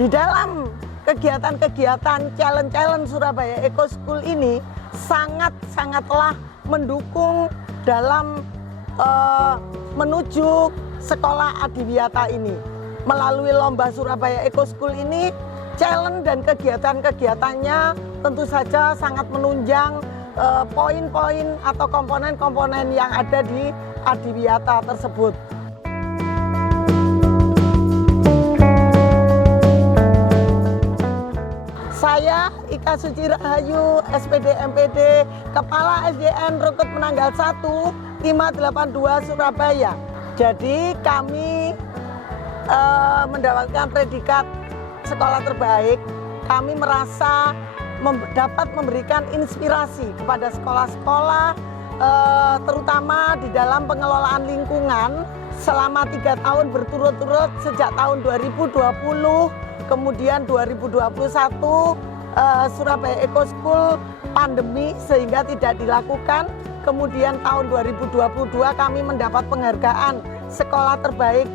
Di dalam kegiatan-kegiatan challenge Surabaya Eco School ini sangatlah mendukung dalam menuju sekolah adiwiyata ini. Melalui lomba Surabaya Eco School ini, challenge dan kegiatan-kegiatannya tentu saja sangat menunjang poin-poin atau komponen-komponen yang ada di adiwiyata tersebut. Saya Ika Suci Rahayu, SPD MPD, Kepala SDN Rungkut Menanggal 1, 582 Surabaya. Jadi kami mendapatkan predikat sekolah terbaik. Kami merasa dapat memberikan inspirasi kepada sekolah-sekolah, terutama di dalam pengelolaan lingkungan selama 3 tahun berturut-turut sejak tahun 2020. Kemudian 2021 Surabaya Eco School pandemi sehingga tidak dilakukan. Kemudian tahun 2022 kami mendapat penghargaan sekolah terbaik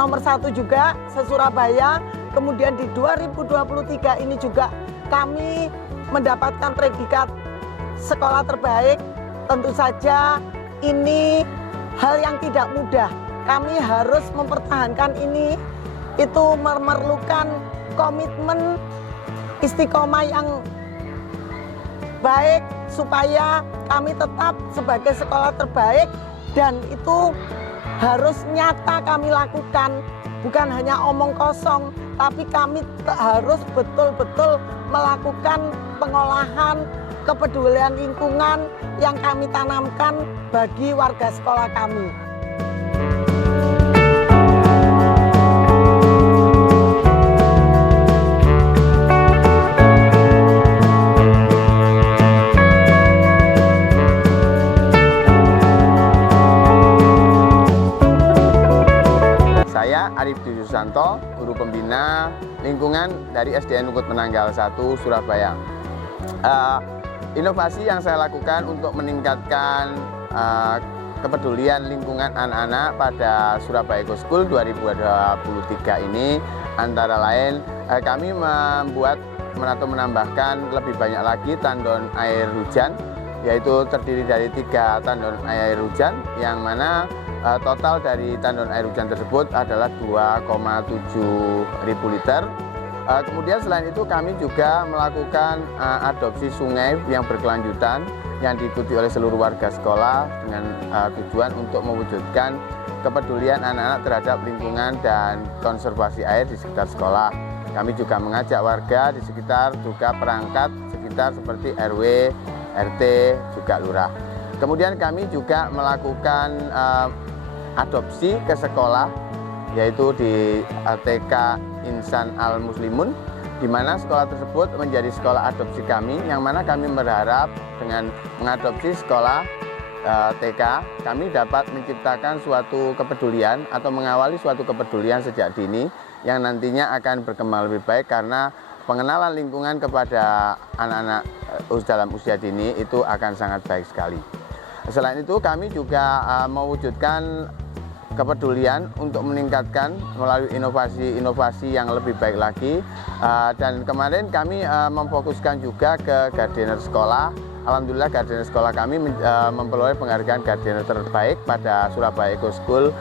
nomor 1 juga se-Surabaya. Kemudian di 2023 ini juga kami mendapatkan predikat sekolah terbaik. Tentu saja ini hal yang tidak mudah. Kami harus mempertahankan ini. Itu memerlukan komitmen istiqomah yang baik supaya kami tetap sebagai sekolah terbaik, dan itu harus nyata kami lakukan, bukan hanya omong kosong, tapi kami harus betul-betul melakukan pengolahan kepedulian lingkungan yang kami tanamkan bagi warga sekolah kami. Arif Dwi Susanto, guru pembina lingkungan dari SDN Rungkut Menanggal 1 Surabaya. Inovasi yang saya lakukan untuk meningkatkan kepedulian lingkungan anak-anak pada Surabaya Eco School 2023 ini antara lain kami membuat atau menambahkan lebih banyak lagi tandon air hujan, yaitu terdiri dari 3 tandon air hujan, yang mana total dari tandon air hujan tersebut adalah 2,7 ribu liter. Kemudian selain itu kami juga melakukan adopsi sungai yang berkelanjutan yang diikuti oleh seluruh warga sekolah dengan tujuan untuk mewujudkan kepedulian anak-anak terhadap lingkungan dan konservasi air di sekitar sekolah. Kami juga mengajak warga di sekitar juga perangkat sekitar seperti RW, RT, juga lurah. Kemudian kami juga melakukan adopsi ke sekolah, yaitu di TK Insan Al Muslimun, di mana sekolah tersebut menjadi sekolah adopsi kami, yang mana kami berharap dengan mengadopsi sekolah TK, kami dapat menciptakan suatu kepedulian atau mengawali suatu kepedulian sejak dini yang nantinya akan berkembang lebih baik, karena pengenalan lingkungan kepada anak-anak dalam usia dini itu akan sangat baik sekali. Selain itu kami juga mewujudkan kepedulian untuk meningkatkan melalui inovasi-inovasi yang lebih baik lagi, dan kemarin kami memfokuskan juga ke gardener sekolah. Alhamdulillah gardener sekolah kami memperoleh penghargaan gardener terbaik pada Surabaya Eco School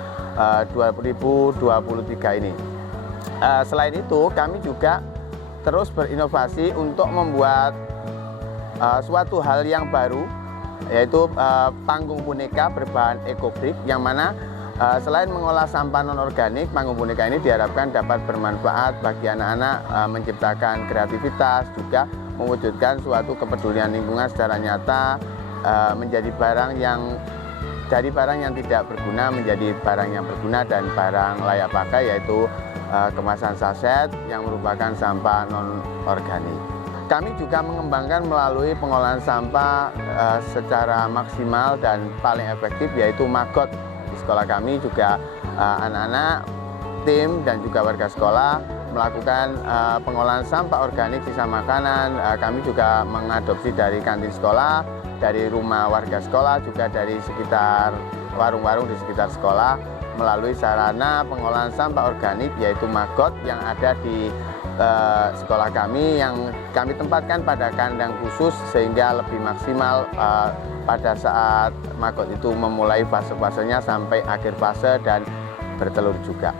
2023 ini. Selain itu kami juga terus berinovasi untuk membuat suatu hal yang baru, yaitu panggung boneka berbahan ekobrik, yang mana selain mengolah sampah non-organik, panggung boneka ini diharapkan dapat bermanfaat bagi anak-anak, menciptakan kreativitas, juga mewujudkan suatu kepedulian lingkungan secara nyata, menjadi barang yang dari barang yang tidak berguna menjadi barang yang berguna dan barang layak pakai, yaitu kemasan saset yang merupakan sampah non-organik. Kami juga mengembangkan melalui pengolahan sampah secara maksimal dan paling efektif, yaitu maggot. Di sekolah kami juga anak-anak, tim dan juga warga sekolah melakukan pengolahan sampah organik sisa makanan. Kami juga mengadopsi dari kantin sekolah, dari rumah warga sekolah, juga dari sekitar warung-warung di sekitar sekolah, melalui sarana pengolahan sampah organik, yaitu maggot yang ada di sekolah kami yang kami tempatkan pada kandang khusus sehingga lebih maksimal pada saat maggot itu memulai fase-fasenya sampai akhir fase dan bertelur juga.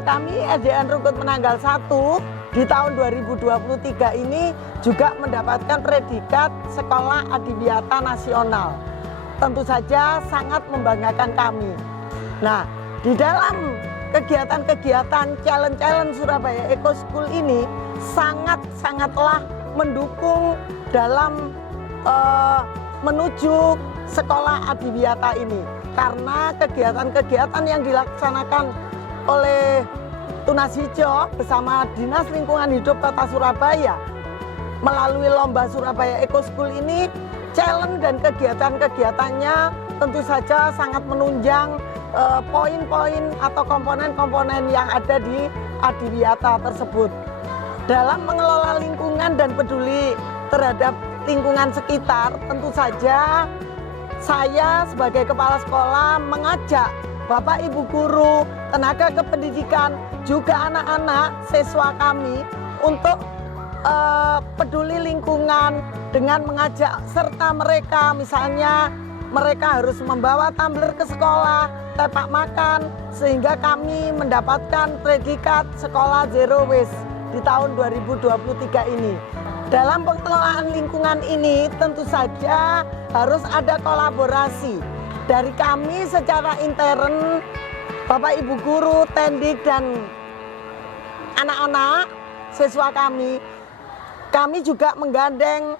Kami SDN Rungkut Menanggal 1 di tahun 2023 ini juga mendapatkan predikat Sekolah Adiwiyata Nasional. Tentu saja sangat membanggakan kami. Nah, di dalam kegiatan-kegiatan challenge Surabaya Eco School ini sangatlah mendukung dalam menuju sekolah adiwiyata ini. Karena kegiatan-kegiatan yang dilaksanakan oleh Tunas Hijau bersama Dinas Lingkungan Hidup Kota Surabaya melalui Lomba Surabaya Eco School ini, challenge dan kegiatan-kegiatannya tentu saja sangat menunjang poin-poin atau komponen-komponen yang ada di adiwiyata tersebut. Dalam mengelola lingkungan dan peduli terhadap lingkungan sekitar, tentu saja saya sebagai kepala sekolah mengajak Bapak Ibu guru, tenaga kependidikan, juga anak-anak siswa kami untuk peduli lingkungan dengan mengajak serta mereka, misalnya mereka harus membawa tumbler ke sekolah, tepak makan, sehingga kami mendapatkan predikat Sekolah Zero Waste di tahun 2023 ini. Dalam pengelolaan lingkungan ini tentu saja harus ada kolaborasi dari kami secara intern, Bapak Ibu guru, tendik dan anak-anak siswa kami. Kami juga menggandeng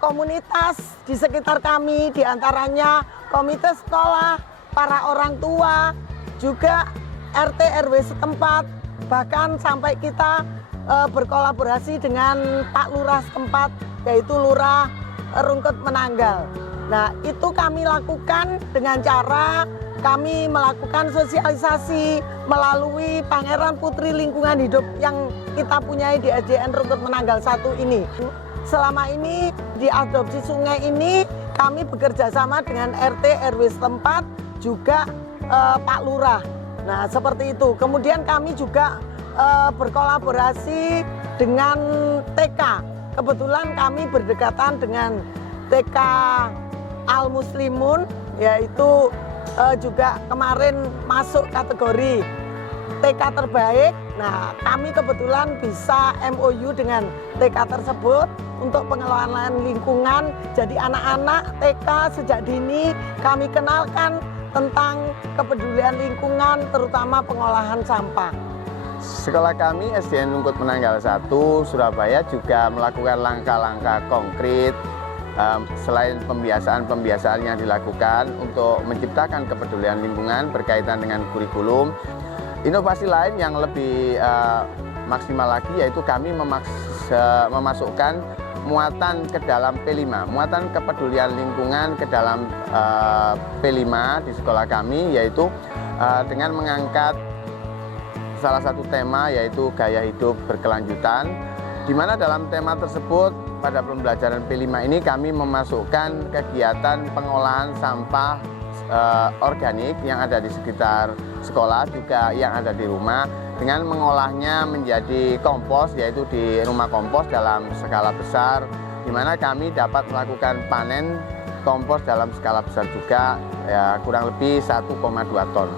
komunitas di sekitar kami, diantaranya komite sekolah, para orang tua, juga RT RW setempat, bahkan sampai kita berkolaborasi dengan Pak Lurah setempat, yaitu Lurah Rungkut Menanggal. Nah, itu kami lakukan dengan cara kami melakukan sosialisasi melalui Pangeran Putri Lingkungan Hidup yang kita punyai di SDN Rungkut Menanggal 1 ini. Selama ini di adopsi sungai ini kami bekerja sama dengan RT RW setempat, juga Pak Lurah. Nah, seperti itu. Kemudian kami juga berkolaborasi dengan TK. Kebetulan kami berdekatan dengan TK Al Muslimun, yaitu juga kemarin masuk kategori TK terbaik. Nah, kami kebetulan bisa MOU dengan TK tersebut untuk pengelolaan lingkungan. Jadi anak-anak TK sejak dini kami kenalkan tentang kepedulian lingkungan, terutama pengolahan sampah. Sekolah kami SDN Rungkut Menanggal 1 Surabaya juga melakukan langkah-langkah konkret selain pembiasaan-pembiasaan yang dilakukan untuk menciptakan kepedulian lingkungan berkaitan dengan kurikulum. Inovasi lain yang lebih maksimal lagi yaitu kami memasukkan muatan ke dalam P5, muatan kepedulian lingkungan ke dalam P5 di sekolah kami, yaitu dengan mengangkat salah satu tema yaitu gaya hidup berkelanjutan, di mana dalam tema tersebut pada pembelajaran P5 ini kami memasukkan kegiatan pengolahan sampah organik yang ada di sekitar sekolah, juga yang ada di rumah, dengan mengolahnya menjadi kompos, yaitu di rumah kompos dalam skala besar, di mana kami dapat melakukan panen kompos dalam skala besar juga, ya, kurang lebih 1,2 ton.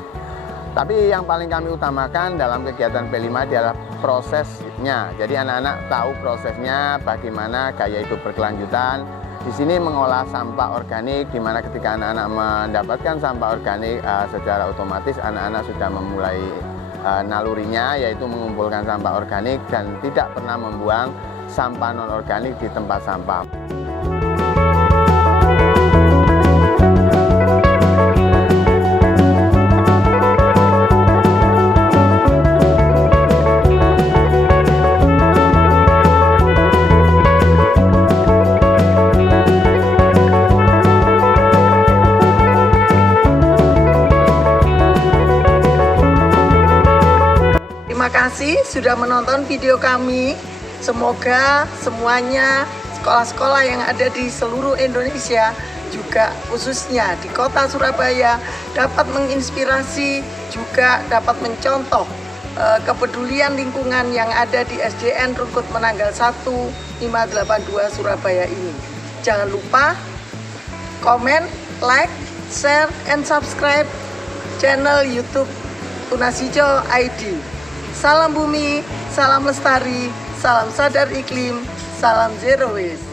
Tapi yang paling kami utamakan dalam kegiatan P5 adalah prosesnya. Jadi anak-anak tahu prosesnya, bagaimana gaya hidup berkelanjutan. Di sini mengolah sampah organik, di mana ketika anak-anak mendapatkan sampah organik, secara otomatis anak-anak sudah memulai nalurinya, yaitu mengumpulkan sampah organik dan tidak pernah membuang sampah non-organik di tempat sampah. kasih sudah menonton video kami. Semoga semuanya sekolah-sekolah yang ada di seluruh Indonesia, juga khususnya di kota Surabaya, dapat menginspirasi, juga dapat mencontoh kepedulian lingkungan yang ada di SDN Rungkut Menanggal 1582 Surabaya ini. Jangan lupa komen, like, share, and subscribe channel YouTube Tunas Hijau ID. Salam bumi, salam lestari, salam sadar iklim, salam zero waste.